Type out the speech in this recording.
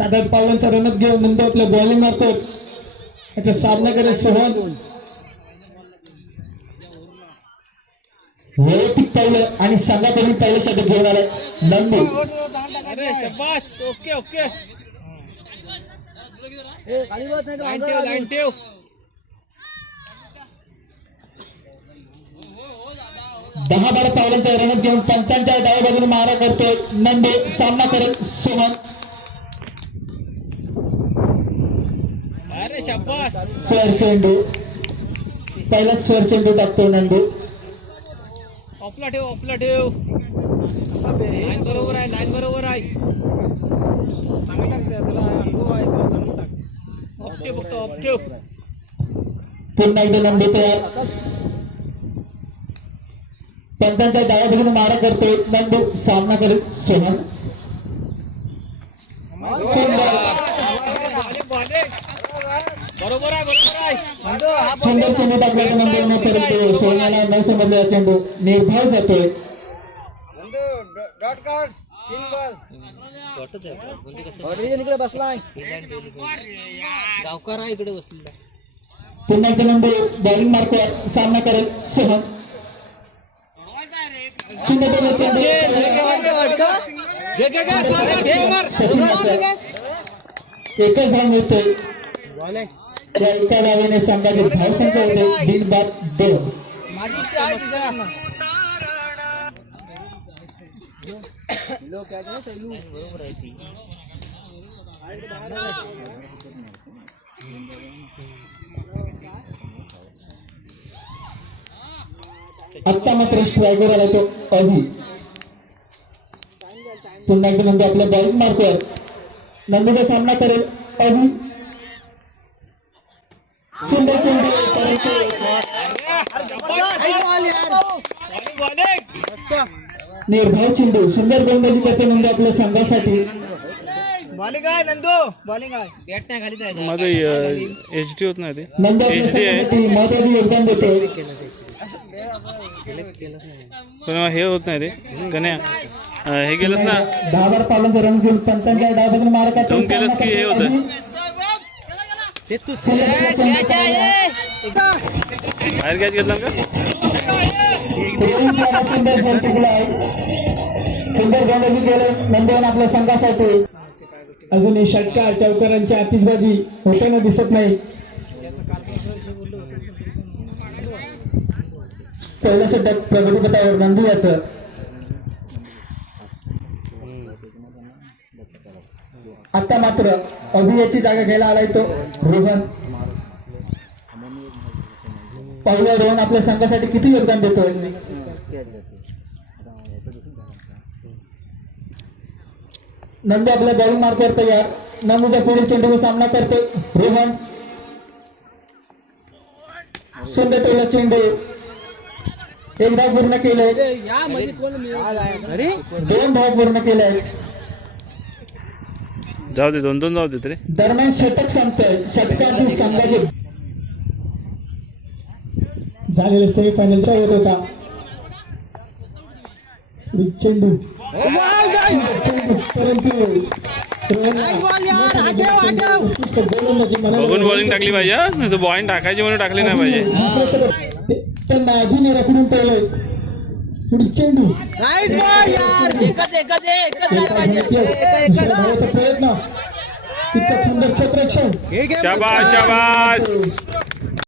7-8 पावलांचा run-up घेऊन नंतर आपलं बॉलिंग मारतो. आता सामना करेल सोहन. वैयक्तिक पहिलं आणि संघाकडून पहिलं षटक घेऊन आलं नंदू. ओके ओके 10-12 पावलांचा रनअप घेऊन पंचांच्या डाव्या बाजूने मारा करतोय नंदू. सामना करेल सोहन. अरे शाबास स्वर चेंडू पहिला स्वर चेंडू टाकतो नंदू. ऑफला ठेव लाईन बरोबर आहे चांगलं लागतं तुला अनुभव आहे चांगलं टाक. ऑफ ठेव पुन्हा एकदा नंदू तयार. पंचांच्या डाव्या बाजूने मारा करतोय नंदू. सामना करेल सोहन. बरोबर आहे सुंदर चेंडू टाकल्याच्या नंतर परंतु सोहनाला न समजलेला चेंडू निर्धाव जातोय. गावकार आहे इकडे बसलेला. पुन्हा एकदा नंदू बॉलिंग मार्कवर सामना करेल सोहन. एकच धाव मिळते. त्या एका धावेने संघाचे धावसंख्या होते 2 माझी इच्छा आहे तिच्याकडनं. बरोबर आहे ती. आत्ता मात्र स्ट्रायकर आला तो अभि. पुन्हा एकदा नंदू आपल्या बॉलिंग मार्कवर नंदूचा सामना करेल अभि. सुंदर चेंडू निर्धाव चेंडू. सुंदर गोलंदाजी करते नंदू आपल्या संघासाठी. बॉलिंग आहे नंदू बॉलिंग आहे. बॅट नाही खाली जायचं. माझं एचडी होत नाही ते नंदू आपल्या संघासाठी महत्वाचे योगदान देतो. पण हे होत नाही ते गण्या हे गेलंच ना 10-12 पावलांचा रन घेऊन पंचांच्या डाव्या बाजूने मारा करतो. जाऊन गेलंच की हे होतं. बाहेर कॅच घेतला का सुंदर गोलंदाजी केलं नंदन आपल्या संघासाठी. अजूनही षटकार चौकारांची आतिषबाजी होताना दिसत नाही. पहिलं षटक प्रगतीपथावर नंदू याचं. आता मात्र अभियाची जागा घ्यायला आलाय तो रोहन. पहिला रोहन आपल्या संघासाठी किती योगदान देतोय. नंदू आपल्या बॉलिंग मार्कवर तयार. नंदूच्या पुढील चेंडूचा सामना करतो रोहन. सुंदर पहिला चेंडू. एक धाव पूर्ण केलंय. 2 धाव पूर्ण केलंय. जाऊ दे 2-2 जाऊ दे रे. दरम्यान षटक संपतंय. षटकांची संघाची झालेले सेमीफायनलचा होत होता. चेंडू परंतु बघून बॉलिंग टाकली पाहिजे. नाही तर बॉलिंग टाकायची म्हणून टाकली नाही पाहिजे. त्यांना अजूनही रखडून ठेवलंय. पुढे चेंडू प्रयत्न. इतकं सुंदर क्षेत्ररक्षण. शाबास शाबास.